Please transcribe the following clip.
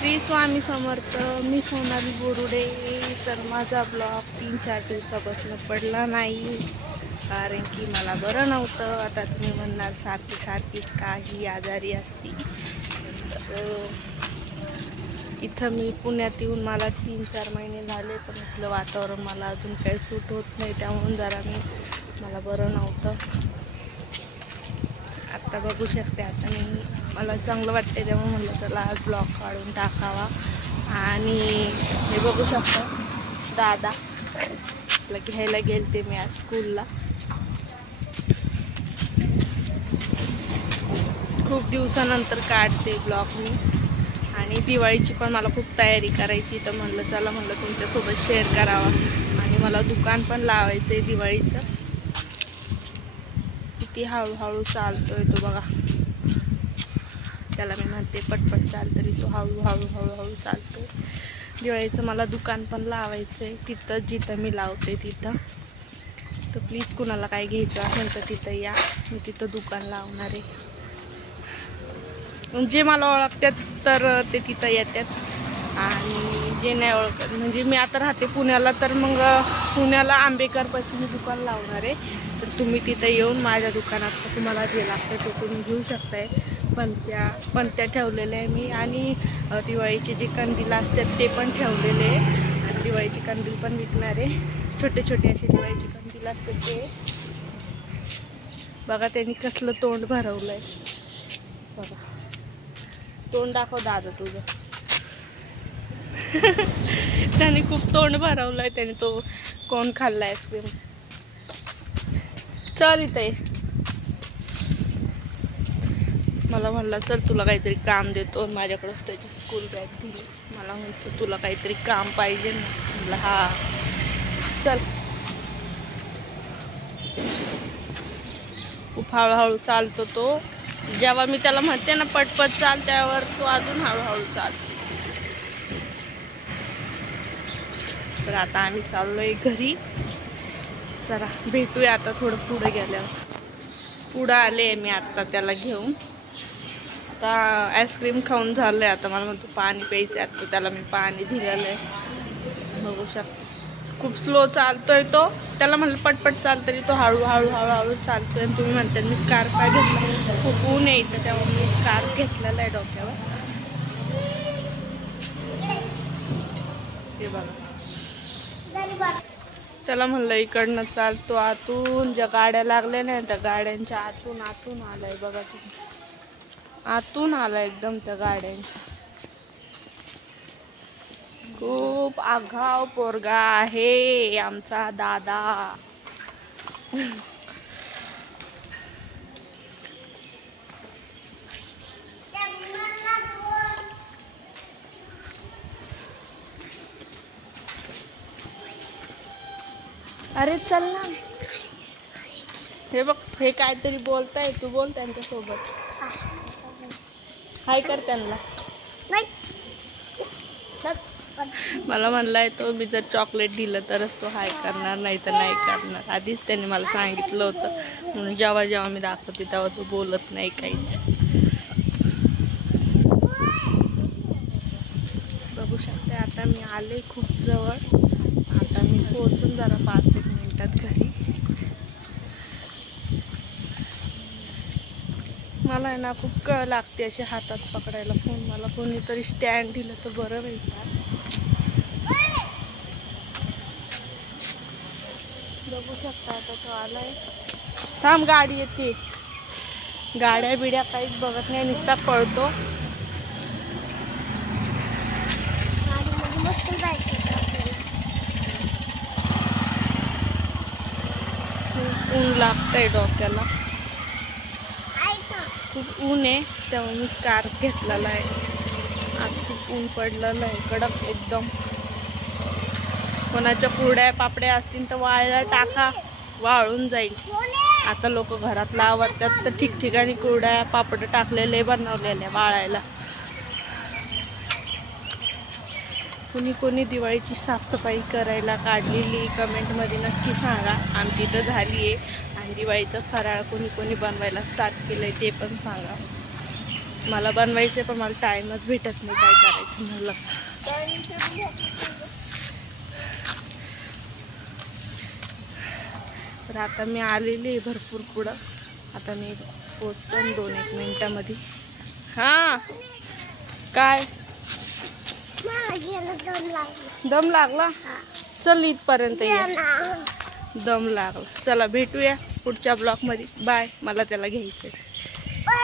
श्री स्वामी समर्थ. मी सोनाली बोरुडे. तर माझा ब्लॉग 3-4 दिवसापासून पडला नाही कारण की मला बरं नव्हतं. आता तुम्ही म्हणणार सारखीच काही आजारी असती. तर इथं मी पुण्यात येऊन मला 3-4 महिने झाले, पण इथलं वातावरण मला अजून काही सूट होत नाही, त्यामुळे जरा मला बरं नव्हतं. आता बघू शकते, आता मला चांगलं वाटते, त्यामुळे म्हणलं चला आज ब्लॉग काढून टाकावा. आणि हे बघू शकता दादा घ्यायला गेलते मी आज स्कूलला. खूप दिवसानंतर काढते ब्लॉग मी. आणि दिवाळीची पण मला खूप तयारी करायची, तर म्हणलं तुमच्यासोबत शेअर करावा. आणि मला दुकान पण लावायचं आहे दिवाळीचं. किती हळूहळू चालतोय तो बघा. त्याला मी म्हणते पटपट चाल, तरी तो हळूहळू चालतोय. दिवाळीचं मला दुकान पण लावायचं आहे तिथं जिथं मी लावते तिथं. तर प्लीज कुणाला काय घ्यायचं असेल तर तिथं या, मी तिथं दुकान लावणार आहे. जे मला ओळखतात तर ते तिथं येतात, आणि जे नाही ओळखत, म्हणजे मी आता राहते पुण्याला, तर मग पुण्याला आंबेकरपाशी मी दुकान लावणार आहे. तर तुम्ही तिथं येऊन माझ्या दुकानात तुम्हाला जे लागतं ते तुम्ही घेऊ शकताय. पंत्या ठेवलेले आहे मी, आणि दिवाळीचे जे कंदील असतात ते पण ठेवलेले आहे. आणि दिवाळीचे कंदील पण विकणार आहे. छोटे असे दिवाळीचे कंदील असतात ते बघा. त्यांनी कसलं तोंड भरवलं आहे बघा. तोंड दाखव दादा तुझं. त्याने खूप तोंड भरवलंय त्याने. तो कोण खाल्ला आईस्क्रीम. चल इथे. मला म्हणला चल तुला काहीतरी काम देतो. माझ्याकडेच त्याची स्कूल बॅग दिली. मला म्हणतो तुला काहीतरी काम पाहिजे ना. म्हणलं हा चल. खूप हळूहळू चालतो तो. जेव्हा मी त्याला म्हणते ना पटपट चाल, त्यावर तो अजून हळूहळू चालतो. तर आता आम्ही चाललोय घरी. चला भेटूया आता थोडं पुढे गेल्यावर. पुढं आले मी आता त्याला घेऊन. आता आईस्क्रीम खाऊन झालंय. आता मला म्हणतो पाणी प्यायचं. आता त्याला मी पाणी दिलेलं आहे. बघू शकतो खूप स्लो चालतोय तो. त्याला म्हणलं पटपट चाल, तरी तो हळूहळू चालतोय. आणि तुम्ही म्हणता मी स्कार्फ काय घेतला. खूप ऊन आहे इथं, त्यामुळे मी स्कार्फ घेतलेला आहे डोक्यावर. हे बघा. त्याला म्हणलं इकडनं चालतो. आतून ज्या गाड्या लागल्या नाही त्या गाड्यांच्या आतून आलाय बघा. तुम्ही आतून आलाय एकदम त्या गाड्यांच्या. खूप आघाव पोरगा आहे आमचा दादा. अरे चल ना. हे बघ हे काहीतरी बोलताय. तू बोल त्यांच्यासोबत. हाय कर त्यांना. मला म्हणलाय तो मी जर चॉकलेट दिलं तरच तो हाय करणार, नाही तर नाही करणार. आधीच त्याने मला सांगितलं होतं. म्हणून जेव्हा मी दाखवते तेव्हा तो बोलत नाही काहीच. बघू शकते आता मी आले खूप जवळ. आता मी पोहोचून जरा 5-1 मिनिटात घरी. मला आहे ना खूप कळ लागते अशी हातात पकडायला फोन. मला कोणीतरी स्टँड दिलं तर बरं भेटणार. बघू शकता आता तो आलाय. थांब गाडी येते. गाड्या बिड्या काहीच बघत नाही, नुसता पळतो. ऊन लागतंय डोक्याला. खूप ऊन आहे, त्यामुळे मी स्कार्फ घेतलेला आहे. आज खूप ऊन पडलेलं आहे कडक एकदम. कोणाच्या कुरड्या पापड्या असतील तर वाळायला टाका, वाळून जाईल. आता लोक घरातला आवरतात तर ठिकठिकाणी कुरड्या पापड टाकलेले बनवलेले वाळायला. कोणी दिवाळीची साफसफाई करायला काढलेली कमेंटमध्ये नक्की सांगा. आमची तर झाली आहे. आणि दिवाळीचं फराळ कोणी बनवायला स्टार्ट केलं आहे ते पण सांगा. मला बनवायचे पण मला टाइमच भेटत नाही काय करायचं म्हणलं. तर आता मी आलेली आहे भरपूर पुढं. आता मी पोचतो 2-1 मिनिटामध्ये. हां काय दम लागला? चल इथपर्यंत ये. दम लागला. चला भेटूया पुढच्या ब्लॉगमध्ये. बाय. मला त्याला घ्यायचं आहे.